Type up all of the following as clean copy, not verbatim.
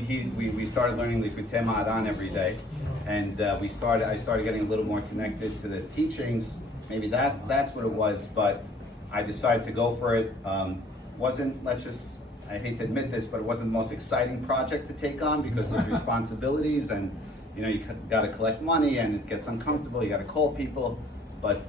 we started learning Likutei Ma'aran every day, and I started getting a little more connected to the teachings. Maybe that's what it was, but I decided to go for it. I hate to admit this, but it wasn't the most exciting project to take on because there's responsibilities, and you got to collect money, and it gets uncomfortable. You got to call people, but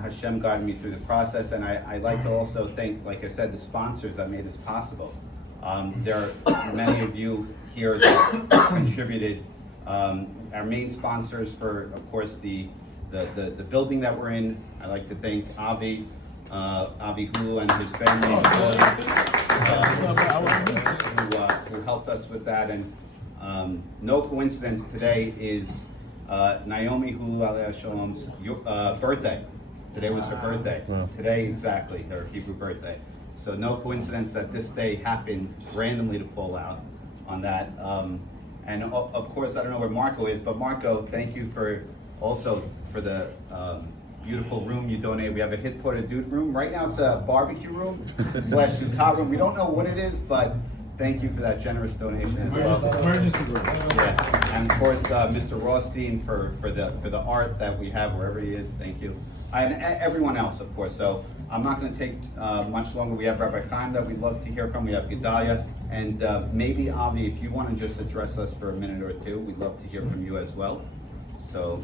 Hashem guided me through the process, and I like to also thank, like I said, the sponsors that made this possible. There are many of you here that contributed. Our main sponsors for, of course, the building that we're in. I like to thank Avi Hulu and his family who helped us with that. And no coincidence, today is Naomi Hulu Alei Shalom's birthday. Today was her birthday. Wow. Today, exactly, her Hebrew birthday. So no coincidence that this day happened randomly to fall out on that. And of course, I don't know where Marco is, but Marco, thank you for the beautiful room you donated. We have a Hit Porta Dude room. Right now it's a barbecue room / sukkah room. We don't know what it is, but thank you for that generous donation as well. Emergency room. Yeah. And of course, Mr. Rothstein for the art that we have wherever he is. Thank you. And everyone else, of course. So I'm not going to take much longer. We have Rabbi Chaim that we'd love to hear from. We have Gedale. And maybe, Avi, if you want to just address us for a minute or two, we'd love to hear from you as well. So,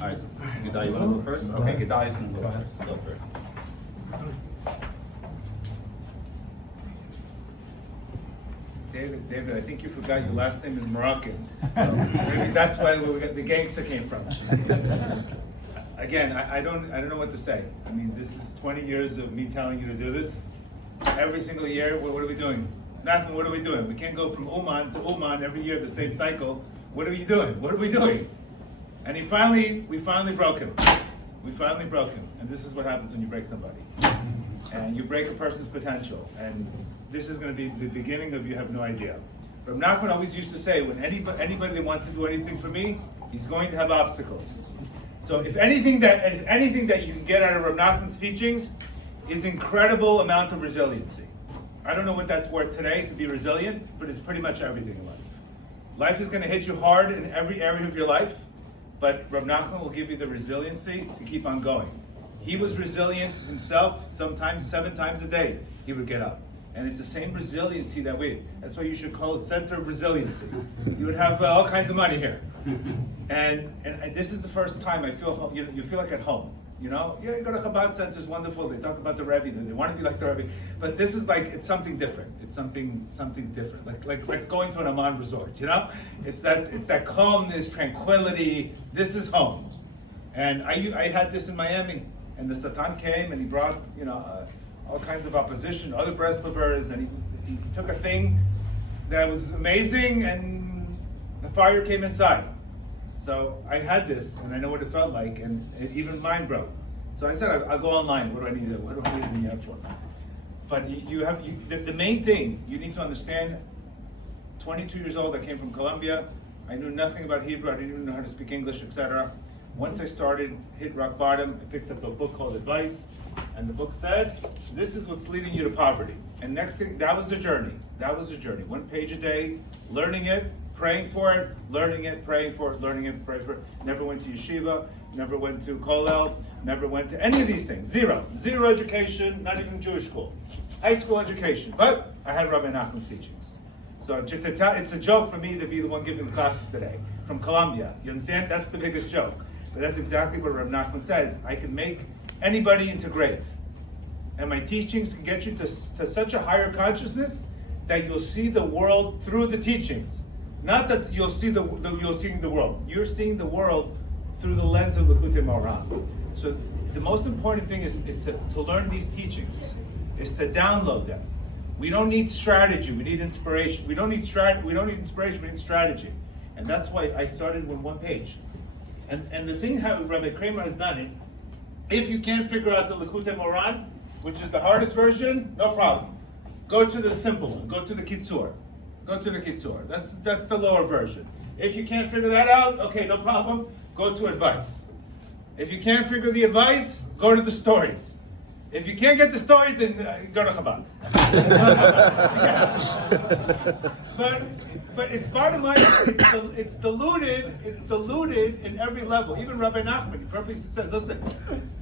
all right, Gedale, you want to go first? Okay, Gedale's going to go first. Go for it. David, I think you forgot your last name is Moroccan. So maybe that's why the gangster came from. Again, I don't know what to say. I mean, this is 20 years of me telling you to do this. Every single year, what are we doing? Nachman, what are we doing? We can't go from Uman to Uman every year, the same cycle. What are you doing? What are we doing? And we finally broke him. We finally broke him. And this is what happens when you break somebody. And you break a person's potential. And this is going to be the beginning of you have no idea. But Nachman always used to say, when anybody that wants to do anything for me, he's going to have obstacles. So if anything that you can get out of Rav Nachman's teachings is incredible amount of resiliency. I don't know what that's worth today to be resilient, but it's pretty much everything in life. Life is going to hit you hard in every area of your life, but Rav Nachman will give you the resiliency to keep on going. He was resilient himself. Sometimes 7 times a day he would get up. And it's the same resiliency that's why you should call it Center of Resiliency. You would have all kinds of money here. And this is the first time I feel you feel like at home. You go to Chabad Center, it's wonderful. They talk about the Rebbe, they want to be like the Rebbe. But this is like, it's something different. It's something different. Like going to an Amman resort, It's that calmness, tranquility. This is home. And I had this in Miami, and the Satan came and he brought, all kinds of opposition, other Breslovers, and he took a thing that was amazing, and the fire came inside. So I had this, and I know what it felt like, and even mine broke. So I said, I'll go online. What do I need to do? What do I need the app for? But the main thing you need to understand. 22 years old, I came from Colombia. I knew nothing about Hebrew. I didn't even know how to speak English, etc. Once I started, hit rock bottom, I picked up a book called Advice, and the book said, this is what's leading you to poverty. And next thing, that was the journey. 1 page a day, learning it, praying for it, learning it, praying for it, learning it, praying for it. Never went to yeshiva, never went to kollel, never went to any of these things. Zero education, not even Jewish school. High school education, but I had Rabbi Nachman's teachings. So it's a joke for me to be the one giving classes today from Colombia. You understand? That's the biggest joke. But that's exactly what Rabbi Nachman says. I can make anybody into great. And my teachings can get you to such a higher consciousness that you'll see the world through the teachings. Not that you're seeing the world. You're seeing the world through the lens of Likutei Moharan. So the most important thing is to learn these teachings, is to download them. We don't need strategy, we need inspiration. We don't need inspiration, we need strategy. And that's why I started with 1 page. And the thing how Rabbi Kramer has done it, if you can't figure out the Likutei Moharan, which is the hardest version, no problem. Go to the simple one, go to the Kitzur. That's the lower version. If you can't figure that out, okay, no problem, go to Advice. If you can't figure the advice, go to the stories. If you can't get the stories, then go to Chabad. But it's bottom line, it's diluted in every level. Even Rabbi Nachman, he purposely says, listen,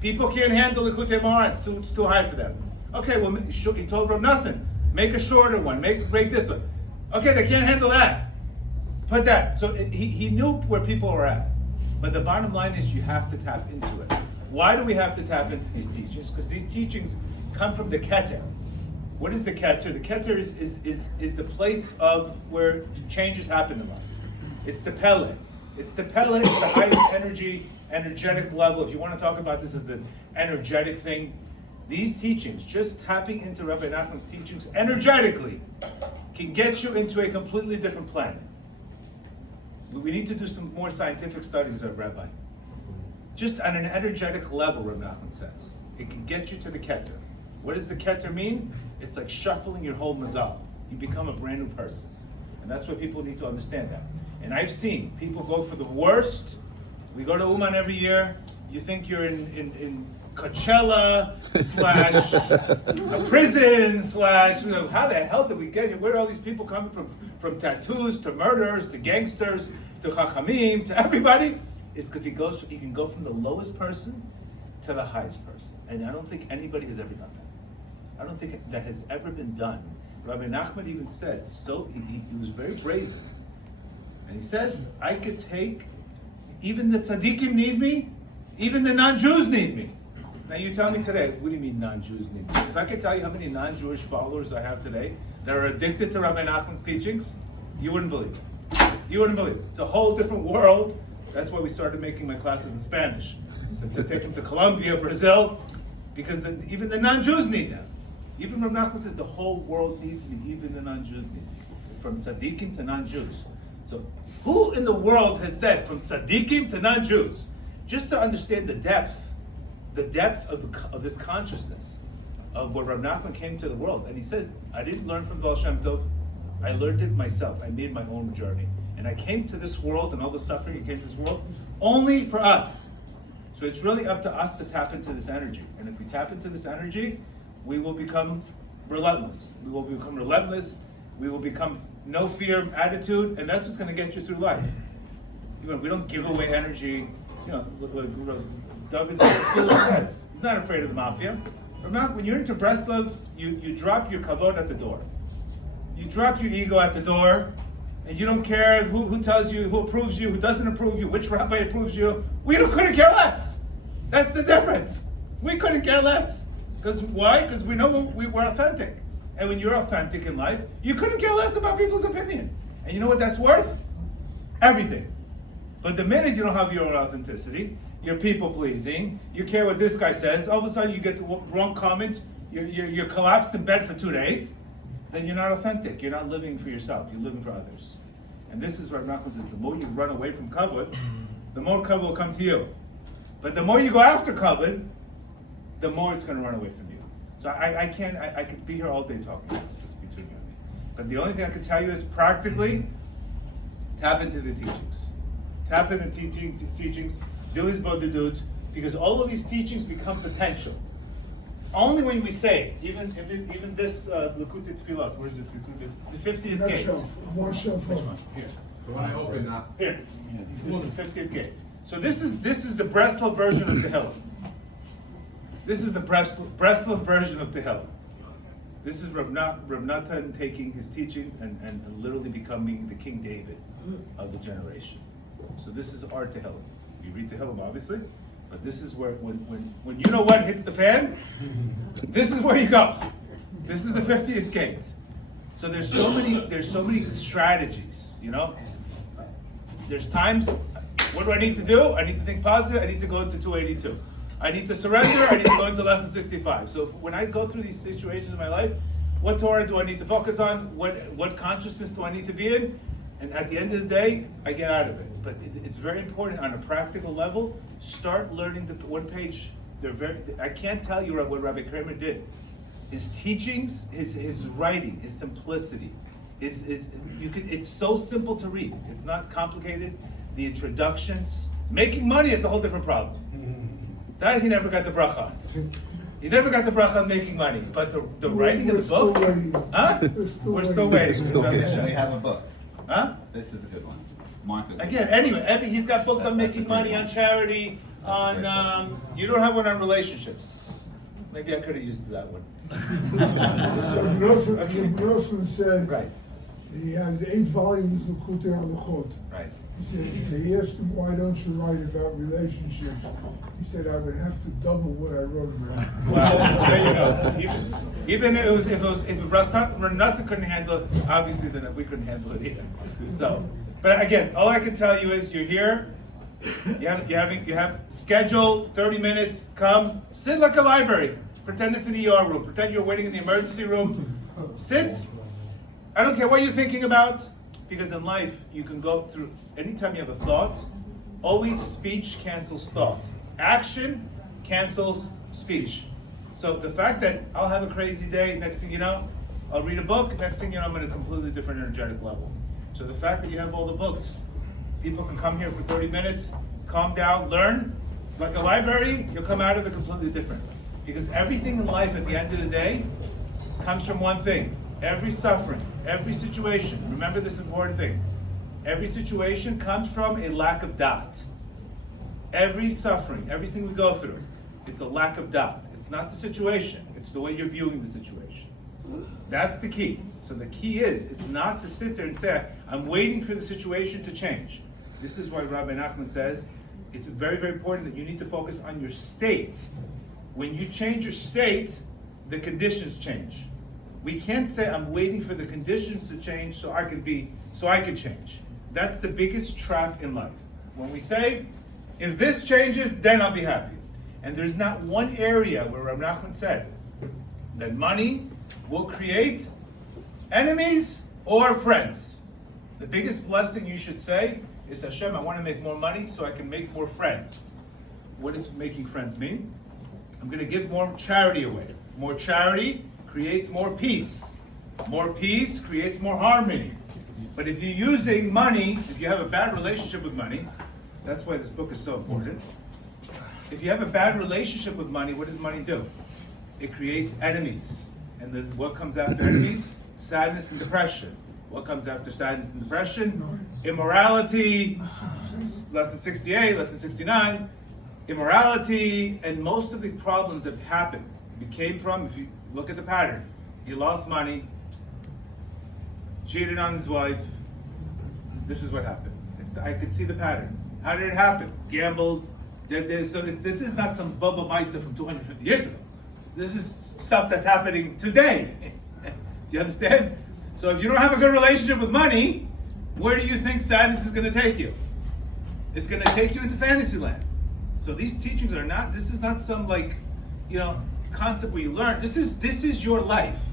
people can't handle the Likutei Moharan, it's too high for them. Okay, well, he told Rav Nassim, make a shorter one, make this one. Okay, they can't handle that. Put that. So he knew where people were at. But the bottom line is you have to tap into it. Why do we have to tap into these teachings? Because these teachings come from the Keter. What is the Keter? The Keter is the place of where changes happen in life. It's the Pele. It's the highest energetic level. If you want to talk about this as an energetic thing, these teachings, just tapping into Rabbi Nachman's teachings energetically, can get you into a completely different planet. We need to do some more scientific studies of Rabbi. Just on an energetic level, Rabbi Nachman says. It can get you to the Keter. What does the Keter mean? It's like shuffling your whole mazal. You become a brand new person. And that's what people need to understand that. And I've seen people go for the worst. We go to Uman every year. You think you're in Coachella / a prison / how the hell did we get here? Where are all these people coming from tattoos to murders to gangsters to chachamim to everybody? It's because he can go from the lowest person to the highest person. And I don't think anybody has ever done that. I don't think that has ever been done. Rabbi Nachman even said, so he was very brazen. And he says, I could take, even the tzaddikim need me, even the non-Jews need me. Now you tell me today, what do you mean non-Jews need me? If I could tell you how many non-Jewish followers I have today that are addicted to Rabbi Nachman's teachings, you wouldn't believe it. You wouldn't believe it. It's a whole different world. That's why we started making my classes in Spanish. To take them to Colombia, Brazil, because even the non-Jews need them. Even Rabbi Nachman says the whole world needs me, even the non-Jews need me. From tzaddikim to non-Jews. So who in the world has said from tzaddikim to non-Jews? Just to understand the depth of this consciousness of what Rabbi Nachman came to the world. And he says, I didn't learn from Baal Shem Tov, I learned it myself. I made my own journey. And I came to this world and all the suffering that came to this world only for us. So it's really up to us to tap into this energy. And if we tap into this energy, we will become relentless. We will become relentless. We will become no fear attitude, and that's what's going to get you through life. We don't give away energy. David says, he's not afraid of the mafia. When you're into Breslov, you drop your kavod at the door. You drop your ego at the door, and you don't care who tells you, who approves you, who doesn't approve you, which rabbi approves you. We couldn't care less. That's the difference. We couldn't care less. Because why? Because we know we're authentic. And when you're authentic in life, you couldn't care less about people's opinion. And you know what that's worth? Everything. But the minute you don't have your own authenticity, you're people pleasing, you care what this guy says, all of a sudden you get the wrong comment, you're collapsed in bed for 2 days, then you're not authentic. You're not living for yourself, you're living for others. And this is what Nachman says, the more you run away from kavod, the more kavod will come to you. But the more you go after kavod, the more it's going to run away from you. So I could be here all day talking about this between you and me. But the only thing I can tell you is practically, tap into the teachings. Tap into the teachings, do his bodhidut, because all of these teachings become potential. Only when we say, even this Likutei Tefillot, where is it? The 50th gate. One shelf. Which one? Here. The one I opened now. Here. This is the 50th gate. So this is the Breslov version of Tehillim. This is the Breslov version of Tehillim. This is Rav Natan taking his teachings and literally becoming the King David of the generation. So this is our Tehillim. We read Tehillim, obviously, but this is where, when you know what hits the fan, this is where you go. This is the 50th gate. So there's so many strategies, you know? There's times, what do I need to do? I need to think positive, I need to go into 282. I need to surrender, I need to go into lesson 65. So when I go through these situations in my life, what Torah do I need to focus on? What consciousness do I need to be in? And at the end of the day, I get out of it. But it's very important on a practical level, start learning the one page. I can't tell you what Rabbi Kramer did. His teachings, his writing, his simplicity, it's so simple to read. It's not complicated. The introductions, making money is a whole different problem. That he never got the bracha. You never got the bracha on making money, but the writing of the books, huh? We're still waiting. We have a book. Huh? This is a good one. Mark it. Again, anyway, he's got books on making money, on charity, on, you don't have one on relationships. Maybe I could have used that one. Grossman said Right, he has 8 volumes of Kutei Halachot. right. He said, they asked him, why don't you write about relationships? He said, I would have to double what I wrote about. Well, so there you go. Even if Renatza couldn't handle it, obviously then we couldn't handle it either. So, but again, all I can tell you is you're here. You have scheduled 30 minutes. Come sit like a library. Pretend it's an ER room. Pretend you're waiting in the emergency room. Sit. I don't care what you're thinking about, because in life you can go through. Anytime you have a thought, always speech cancels thought. Action cancels speech. So the fact that I'll have a crazy day, next thing you know, I'll read a book, next thing you know, I'm in a completely different energetic level. So the fact that you have all the books, people can come here for 30 minutes, calm down, learn, like a library, you'll come out of it completely different. Because everything in life at the end of the day comes from one thing. Every suffering, every situation, remember this important thing, every situation comes from a lack of dot. Every suffering, everything we go through, it's a lack of dot. It's not the situation, it's the way you're viewing the situation. That's the key. So the key is, it's not to sit there and say, I'm waiting for the situation to change. This is why Rabbi Nachman says, it's very, very important that you need to focus on your state. When you change your state, the conditions change. We can't say, I'm waiting for the conditions to change so I can change. That's the biggest trap in life. When we say, if this changes, then I'll be happy. And there's not one area where Rabbi Nachman said that money will create enemies or friends. The biggest blessing you should say is, Hashem, I want to make more money so I can make more friends. What does making friends mean? I'm going to give more charity away. More charity creates more peace. More peace creates more harmony. But if you're using money, if you have a bad relationship with money, that's why this book is so important. If you have a bad relationship with money, what does money do? It creates enemies. And what comes after enemies? Sadness and depression. What comes after sadness and depression? Immorality, lesson 68, lesson 69. Immorality, and most of the problems that happen, came from, if you look at the pattern, he lost money, cheated on his wife. This is what happened. I could see the pattern. How did it happen? Gambled. So this is not some Bubba Maisa from 250 years ago. This is stuff that's happening today. Do you understand? So if you don't have a good relationship with money, where do you think sadness is going to take you? It's going to take you into fantasy land. So these teachings are not, this is not some concept where you learn. This is your life.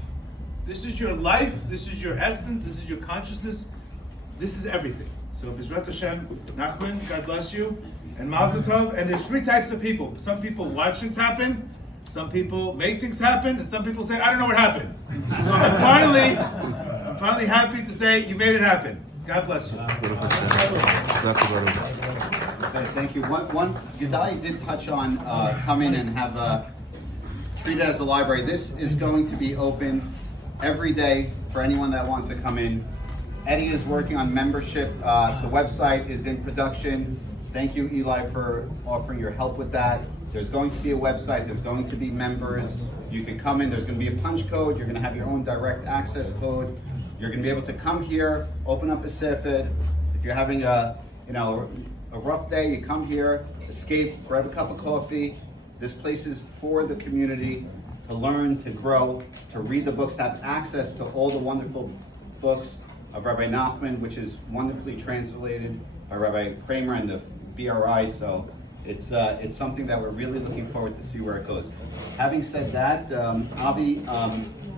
This is your life, this is your essence, this is your consciousness, this is everything. So B'ezrat Hashem, Nachman, God bless you, and Mazel Tov. And there's 3 types of people. Some people watch things happen, some people make things happen, and some people say, I don't know what happened. So I'm finally happy to say you made it happen. God bless you. Okay, thank you. One Gedale did touch on come in and have treat it as a library. This is going to be open every day for anyone that wants to come in. Eddie is working on membership. The website is in production. Thank you, Eli, for offering your help with that. There's going to be a website. There's going to be members. You can come in. There's going to be a punch code. You're going to have your own direct access code. You're going to be able to come here, open up a Sefer. If you're having a rough day, you come here, escape, grab a cup of coffee. This place is for the community to learn, to grow, to read the books, to have access to all the wonderful books of Rabbi Nachman, which is wonderfully translated by Rabbi Kramer and the BRI. So it's something that we're really looking forward to see where it goes. Having said that, Avi,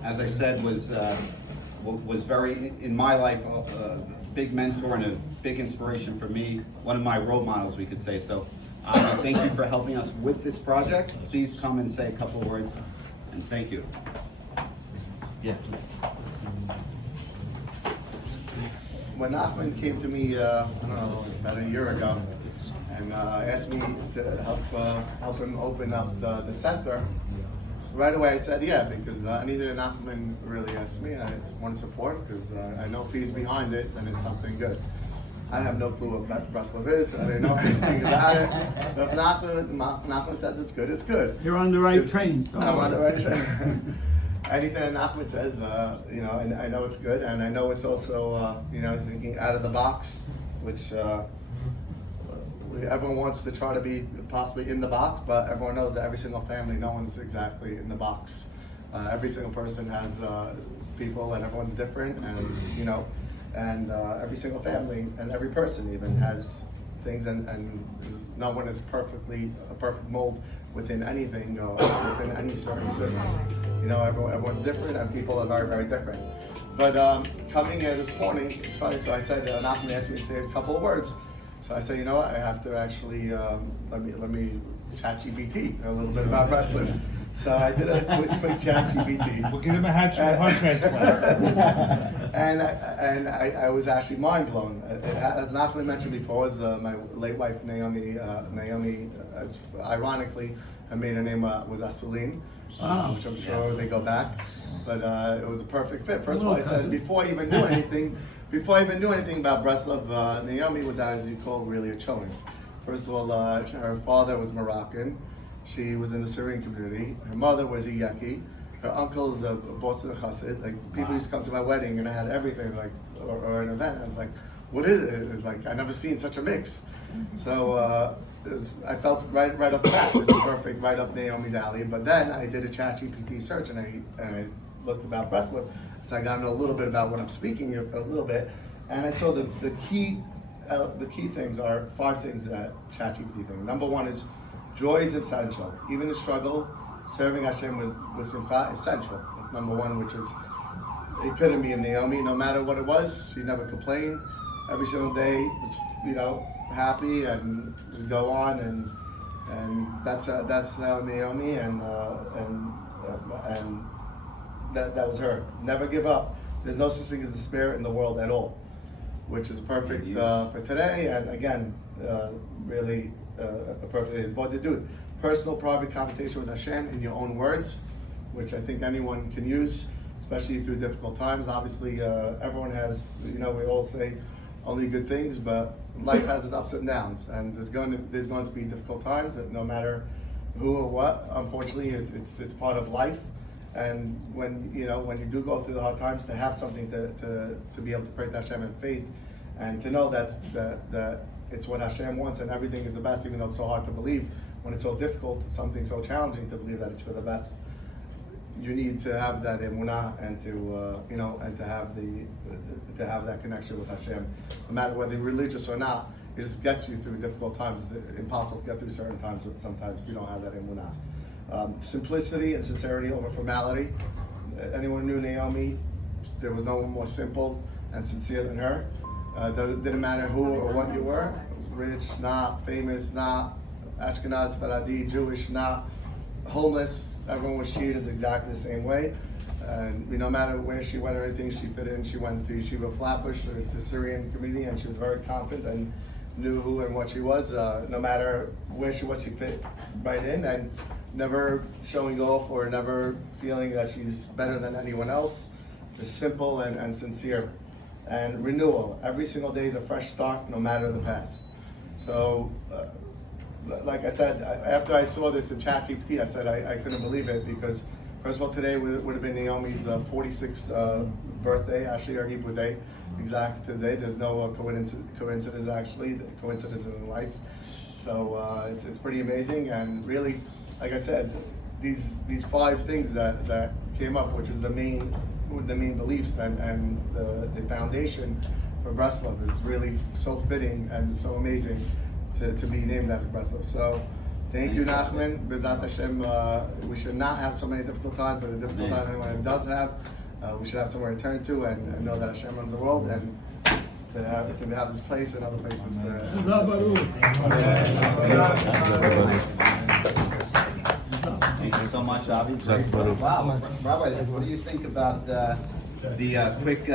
as I said, was very, in my life, a big mentor and a big inspiration for me, one of my role models, we could say. So thank you for helping us with this project. Please come and say a couple of words, and thank you. Yeah. When Nachman came to me, I don't know, about a year ago, and asked me to help him open up the center, right away I said yeah, because anything that Nachman really asked me, I want to support, because I know if he's behind it, then it's something good. I have no clue what Breslov is. I didn't know anything about it. But if Nachman says it's good, it's good. You're on the right train. I'm on the right train. Anything that Nachman says, I know it's good, and I know it's also, thinking out of the box, which everyone wants to try to be possibly in the box, but everyone knows that every single family, no one's exactly in the box. Every single person has people, and everyone's different, and every single family and every person even has things, and no one is perfectly a perfect mold within anything or within any certain system. Everyone's different, and people are very, very different. But coming here this morning, it's funny, so I said, Nachman asked me to say a couple of words. So I said, you know what, I have to actually, let me chat GPT a little bit about Breslov. So I did a quick chat GPT. We'll give him a heart transplant. And I was actually mind blown. As Nachman mentioned before, was my late wife Naomi. Ironically, her maiden name was Assoulin, which I'm sure they go back. But it was a perfect fit. First of all, I said before I even knew anything about Breslov, Naomi was, as you call, really a choin. First of all, her father was Moroccan. She was in the Syrian community. Her mother was a Yeki. Her uncle's a Botzah Chassid. Like, people used to come to my wedding and I had everything, like, or an event. I was like, what is it? It's like, I never seen such a mix. So I felt right off the bat, this is perfect, right up Naomi's alley. But then I did a ChatGPT search and I looked about Breslov. So I got to know a little bit about what I'm speaking, a little bit. And I saw the key things are 5 things that ChatGPT thinks. Number 1 is joy is essential. Even in struggle, serving Hashem with simcha is essential. That's number 1, which is the epitome of Naomi. No matter what it was, she never complained. Every single day was, happy and just go on, and that's how Naomi and that was her. Never give up. There's no such thing as despair in the world at all, which is perfect for today. And again, really a perfect. But to do personal, private conversation with Hashem in your own words, which I think anyone can use, especially through difficult times. Obviously, everyone has. We all say only good things, but life has its ups and downs, and there's going to be difficult times. That no matter who or what, unfortunately, it's part of life. And when you do go through the hard times, to have something to be able to pray to Hashem in faith, and to know that it's what Hashem wants, and everything is the best, even though it's so hard to believe. When it's so difficult, something so challenging to believe that it's for the best. You need to have that emunah and to have that connection with Hashem, no matter whether you're religious or not. It just gets you through difficult times. It's impossible to get through certain times. Sometimes if you don't have that emunah. Simplicity and sincerity over formality. Anyone who knew Naomi, there was no one more simple and sincere than her. Didn't matter who or what you were, rich, not famous, not Ashkenaz, Sephardi, Jewish, not homeless. Everyone was treated exactly the same way. And no matter where she went or anything, she fit in. She went to Yeshiva Flatbush, the Syrian community, and she was very confident and knew who and what she was. No matter where she was, she fit right in, and never showing off or never feeling that she's better than anyone else. Just simple and sincere. And renewal. Every single day is a fresh start, no matter the past. So, like I said, after I saw this in ChatGPT, I said I couldn't believe it, because first of all, today would have been Naomi's 46th birthday, actually, our Hebrew day, exact today. There's no coincidence actually, coincidence in life. So it's pretty amazing, and really, like I said, these 5 things that came up, which is the main beliefs and the foundation for Breslov, is really so fitting and so amazing to be named after Breslov. So thank you, Nachman. B'ezrat Hashem, we should not have so many difficult times, but the difficult time anyone does have, we should have somewhere to turn to and know that Hashem runs the world, and to have this place and other places Thank you so much, Avi. Wow, Rabbi, what do you think about the quick